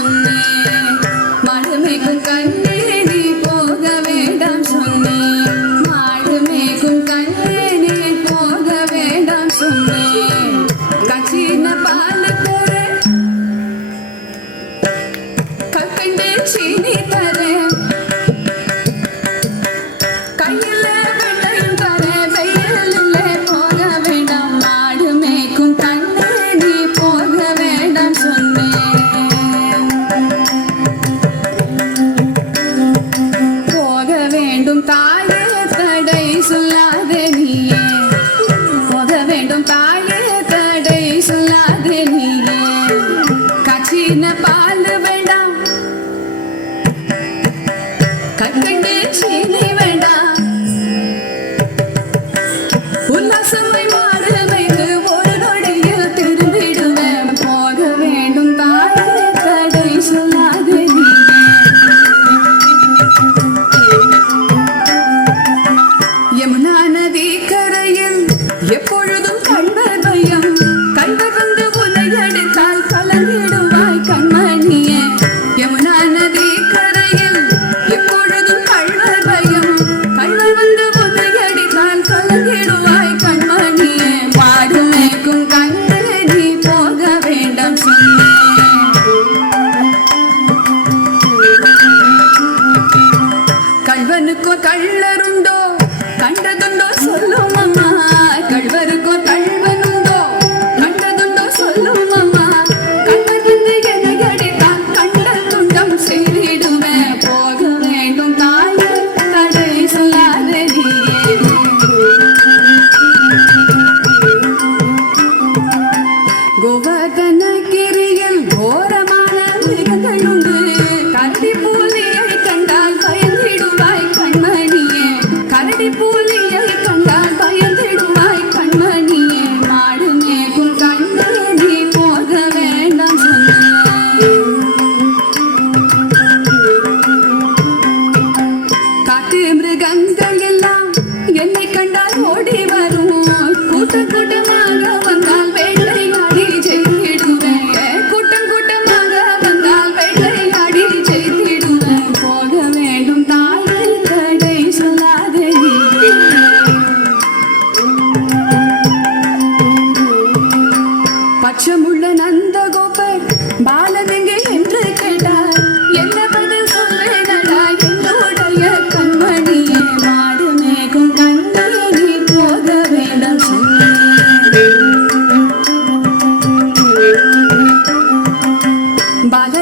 சொன்னேன். மாடு மேய்க்கும் கண்ணே நீ போக வேண்டாம் சொன்னேன். மாடு மேய்க்கும் கண்ணே நீ போக வேண்டாம் சொன்னேன். கச்சின பால் தரேன், கற்கண்டு சீனி தரேன், கையில வெள்ளையும் தரேன். வெயிலிலே போக வேண்டாம், மாடு மேய்க்கும் கண்ணே நீ போக வேண்டாம் சொன்னேன். போக வேண்டும் தாயே தடை சொல்லாதே நீயே, போக வேண்டும் தாயே தடை சொல்லாதே நீயே. காய்ச்சின பால் வேண்டாம், கற்கண்டு சீனி வேண்டாம், உல்லாசமாய் மாடு வைத்து ஒரு நொடியில் திரும்பிடுவேன். போக வேண்டும் தாயே தடை சொல்லாதே நீயே. யமுனா நதி கரையில் எப்பொழுதும் கண்வர் பயம், கண்வர் வந்து உன்னை அடித்தால் கலங்கிடுவாய் கண்மணியே. யமுனா நதி கரையில் எப்பொழுதும் கண்வர் பயம், கண்வர் வந்து உன்னை அடித்தால் கலங்கிடுவாய் கண்மணியே. மாடு மேய்க்கும் கண்ணே நீ போக வேண்டாம் சொன்னேன். கள்வனுக்கோ கள்ளருண்டோ கண்டதுண்டோ சொல்லும் அம்மா, கள்வருக்கோ கள்வனுண்டோ கண்டதுண்டோ சொல்லும் அம்மா. கள்வர் வந்து என்னை அடித்தால் கண்ட துண்டம் செய்திடுவேன். போக வேண்டும் தாயே தடை சொல்லாதே நீயே. கோவர்தனகிரியில் கோரமான மிருகங்கள் உண்டு, கரடி புலியை கண்டால் பயந்திடுவாய் கண்மணியே. கரடி புலியை கண்டால் பயந்திடுவாய் கண்மணியே. மாடு மேய்க்கும் கண்ணே நீ போக வேண்டாம் சொன்னேன். காட்டு மிருகங்கள் எல்லாம் என்னை கண்டால் ஓடி வரும், கூட்டம் கூட்டமாக வந்தால் வேட்டையாடி செய்திடுவேன். கூட்டம் கூட்டமாக வந்தால் வேட்டையாடி செய்திடுவேன். போக வேண்டும் தாயே தடை சொல்லாதே நீயே. பச்சமுள்ள நந்தகோபர் பாலன் எங்கே என்று கேட்டார். என்ன பதில் சொல்வேனடா என்னுடைய கண்மணியே. மாடு மேய்க்கும் கண்ணே நீ போக வேண்டாம் சொன்னேன். பால